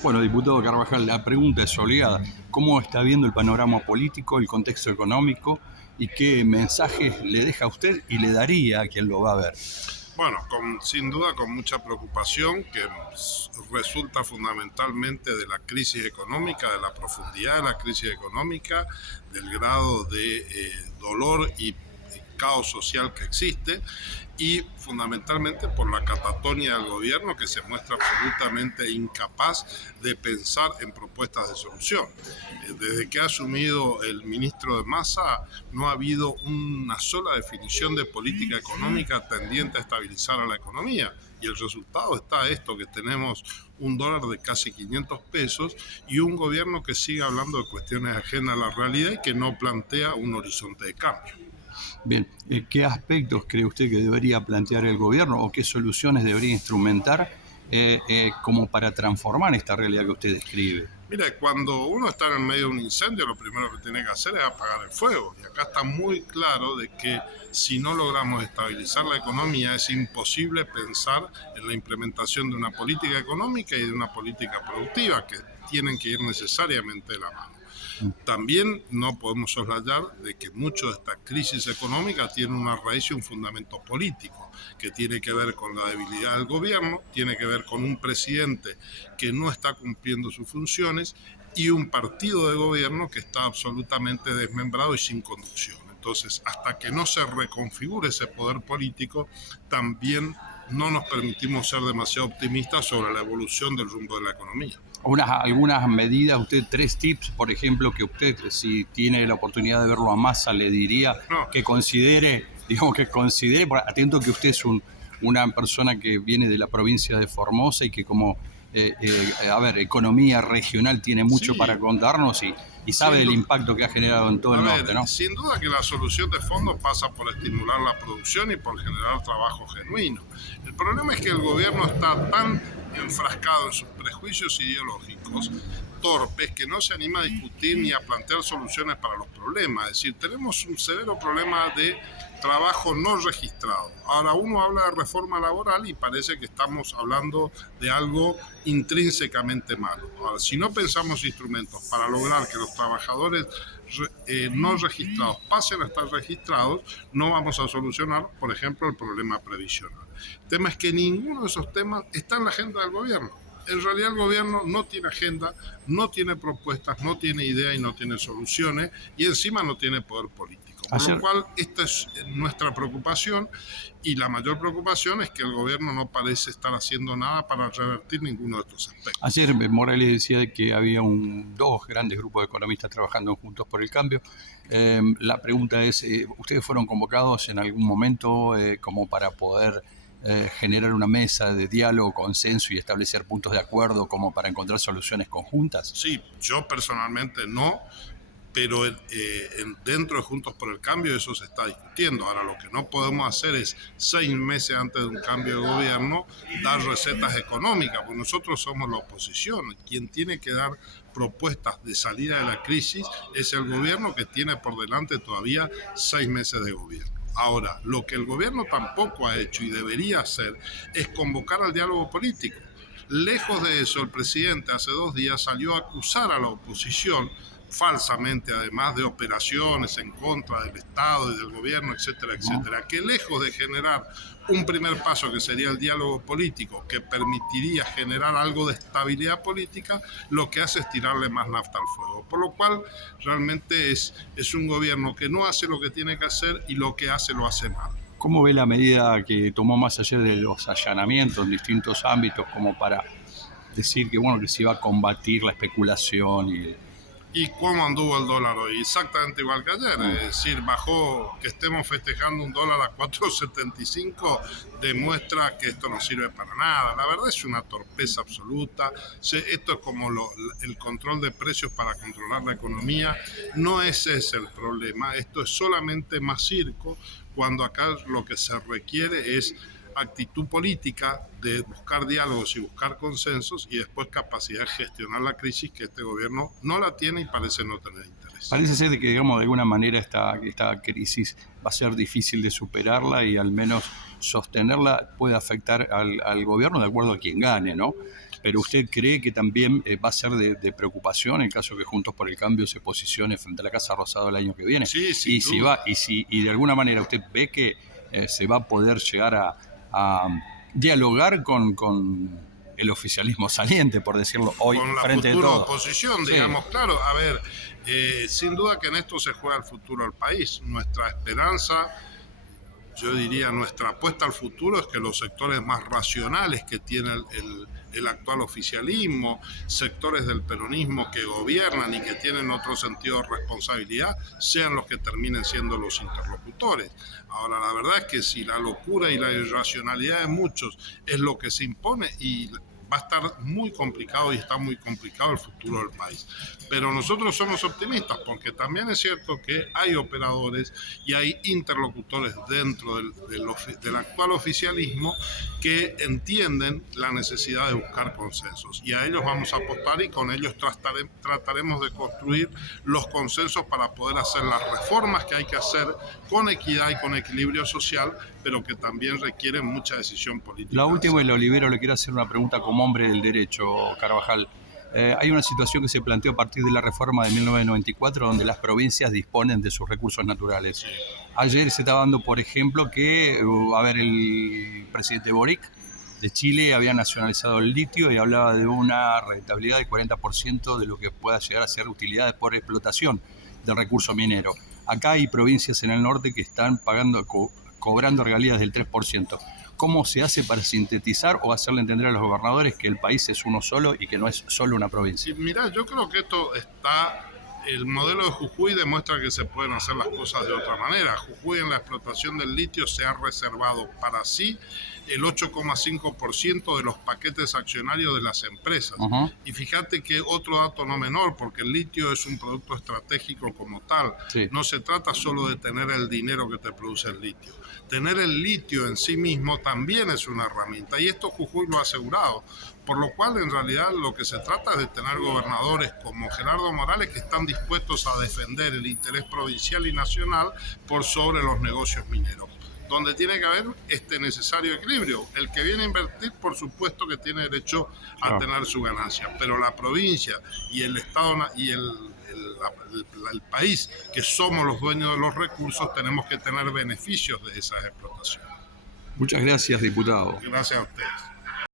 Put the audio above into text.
Bueno, diputado Carvajal, la pregunta es obligada. ¿Cómo está viendo el panorama político, el contexto económico y qué mensajes le deja a usted y le daría a quien lo va a ver? Bueno, sin duda con mucha preocupación que resulta fundamentalmente de la crisis económica, de la profundidad de la crisis económica, del grado de dolor y caos social que existe y fundamentalmente por la catatonia del gobierno que se muestra absolutamente incapaz de pensar en propuestas de solución. Desde que ha asumido el ministro de Massa no ha habido una sola definición de política económica tendiente a estabilizar a la economía. Y el resultado está esto, que tenemos un dólar de casi 500 pesos y un gobierno que sigue hablando de cuestiones ajenas a la realidad y que no plantea un horizonte de cambio. Bien, ¿qué aspectos cree usted que debería plantear el gobierno o qué soluciones debería instrumentar como para transformar esta realidad que usted describe? Mire, cuando uno está en el medio de un incendio, lo primero que tiene que hacer es apagar el fuego. Y acá está muy claro de que si no logramos estabilizar la economía, es imposible pensar en la implementación de una política económica y de una política productiva, que tienen que ir necesariamente de la mano. También no podemos soslayar de que mucho de esta crisis económica tiene una raíz y un fundamento político, que tiene que ver con la debilidad del gobierno, tiene que ver con un presidente que no está cumpliendo sus funciones y un partido de gobierno que está absolutamente desmembrado y sin conducción. Entonces, hasta que no se reconfigure ese poder político, también no nos permitimos ser demasiado optimistas sobre la evolución del rumbo de la economía. Algunas medidas, usted, tres tips, por ejemplo, que usted, si tiene la oportunidad de verlo a Massa, le diría No, que considere, digamos que considere, atento que usted es una persona que viene de la provincia de Formosa y que como, economía regional tiene mucho sí, para contarnos y sabe sin del duda. impacto que ha generado en todo A el norte, ver, ¿no? sin duda que la solución de fondo pasa por estimular la producción y por generar trabajo genuino. El problema es que el gobierno está tan enfrascado en sus prejuicios ideológicos torpes que no se anima a discutir ni a plantear soluciones para los problemas. Es decir, tenemos un severo problema de trabajo no registrado. Ahora uno habla de reforma laboral y parece que estamos hablando de algo intrínsecamente malo. Ahora, si no pensamos instrumentos para lograr que los trabajadores no registrados pasen a estar registrados, no vamos a solucionar, por ejemplo, el problema previsional. El tema es que ninguno de esos temas está en la agenda del gobierno. En realidad el gobierno no tiene agenda, no tiene propuestas, no tiene ideas y no tiene soluciones y encima no tiene poder político. Por lo Ayer, cual esta es nuestra preocupación y la mayor preocupación es que el gobierno no parece estar haciendo nada para revertir ninguno de estos aspectos. ayer Morales decía que había dos grandes grupos de economistas trabajando juntos por el cambio. La pregunta es, ¿ustedes fueron convocados en algún momento como para poder generar una mesa de diálogo, consenso y establecer puntos de acuerdo como para encontrar soluciones conjuntas? Sí, yo personalmente no, pero dentro de Juntos por el Cambio eso se está discutiendo. Ahora lo que no podemos hacer es 6 meses antes de un cambio de gobierno dar recetas económicas, porque nosotros somos la oposición. Quien tiene que dar propuestas de salida de la crisis es el gobierno, que tiene por delante todavía 6 meses de gobierno. Ahora, lo que el gobierno tampoco ha hecho y debería hacer es convocar al diálogo político. Lejos de eso, el presidente hace 2 días salió a acusar a la oposición falsamente, además de operaciones en contra del Estado y del gobierno, etcétera, etcétera, que lejos de generar un primer paso que sería el diálogo político, que permitiría generar algo de estabilidad política, lo que hace es tirarle más nafta al fuego. Por lo cual, realmente es un gobierno que no hace lo que tiene que hacer y lo que hace lo hace mal. ¿Cómo ve la medida que tomó más ayer de los allanamientos en distintos ámbitos como para decir que, bueno, que se iba a combatir la especulación y... ¿Y cómo anduvo el dólar hoy? Exactamente igual que ayer, es decir, bajó, que estemos festejando un dólar a 4,75 demuestra que esto no sirve para nada. La verdad es una torpeza absoluta. Esto es como el control de precios para controlar la economía. No ese es el problema, esto es solamente más circo, cuando acá lo que se requiere es actitud política de buscar diálogos y buscar consensos y después capacidad de gestionar la crisis, que este gobierno no la tiene y parece no tener interés. Parece ser de que, digamos, de alguna manera esta crisis va a ser difícil de superarla y al menos sostenerla puede afectar al gobierno de acuerdo a quien gane, ¿no? Pero ¿usted cree que también va a ser de preocupación en caso que Juntos por el Cambio se posicione frente a la Casa Rosada el año que viene? Sí, sin Y si duda. va, y de alguna manera usted ve que se va a poder llegar a dialogar con el oficialismo saliente, por decirlo hoy, Con la frente de futura todo. oposición, Sí. digamos, claro, a ver, sin duda que en esto se juega el futuro del país. Nuestra esperanza, yo diría, nuestra apuesta al futuro es que los sectores más racionales que tiene el actual oficialismo, sectores del peronismo que gobiernan y que tienen otro sentido de responsabilidad, sean los que terminen siendo los interlocutores. Ahora, la verdad es que si la locura y la irracionalidad de muchos es lo que se impone, y va a estar muy complicado y está muy complicado el futuro del país. Pero nosotros somos optimistas porque también es cierto que hay operadores y hay interlocutores dentro del actual oficialismo que entienden la necesidad de buscar consensos, y a ellos vamos a apostar y con ellos trataremos de construir los consensos para poder hacer las reformas que hay que hacer con equidad y con equilibrio social, pero que también requieren mucha decisión política. La última, el Olivero, le quiero hacer una pregunta como hombre del derecho, Carvajal. Hay una situación que se planteó a partir de la reforma de 1994, donde las provincias disponen de sus recursos naturales. Sí. Ayer se estaba dando, por ejemplo, que el presidente Boric de Chile había nacionalizado el litio y hablaba de una rentabilidad del 40% de lo que pueda llegar a ser utilidades por explotación del recurso minero. Acá hay provincias en el norte que están cobrando regalías del 3%. ¿Cómo se hace para sintetizar o hacerle entender a los gobernadores que el país es uno solo y que no es solo una provincia? Sí, mirá, yo creo que esto está... El modelo de Jujuy demuestra que se pueden hacer las cosas de otra manera. Jujuy, en la explotación del litio, se ha reservado para sí el 8,5% de los paquetes accionarios de las empresas. Uh-huh. Y fíjate que otro dato no menor, porque el litio es un producto estratégico como tal. Sí. No se trata solo de tener el dinero que te produce el litio. Tener el litio en sí mismo también es una herramienta, y esto Jujuy lo ha asegurado. Por lo cual, en realidad, lo que se trata es de tener gobernadores como Gerardo Morales que están dispuestos a defender el interés provincial y nacional por sobre los negocios mineros, donde tiene que haber este necesario equilibrio. El que viene a invertir, por supuesto que tiene derecho a tener su ganancia, pero la provincia y el Estado y el país, que somos los dueños de los recursos, tenemos que tener beneficios de esas explotaciones. Muchas gracias, diputado. Gracias a ustedes.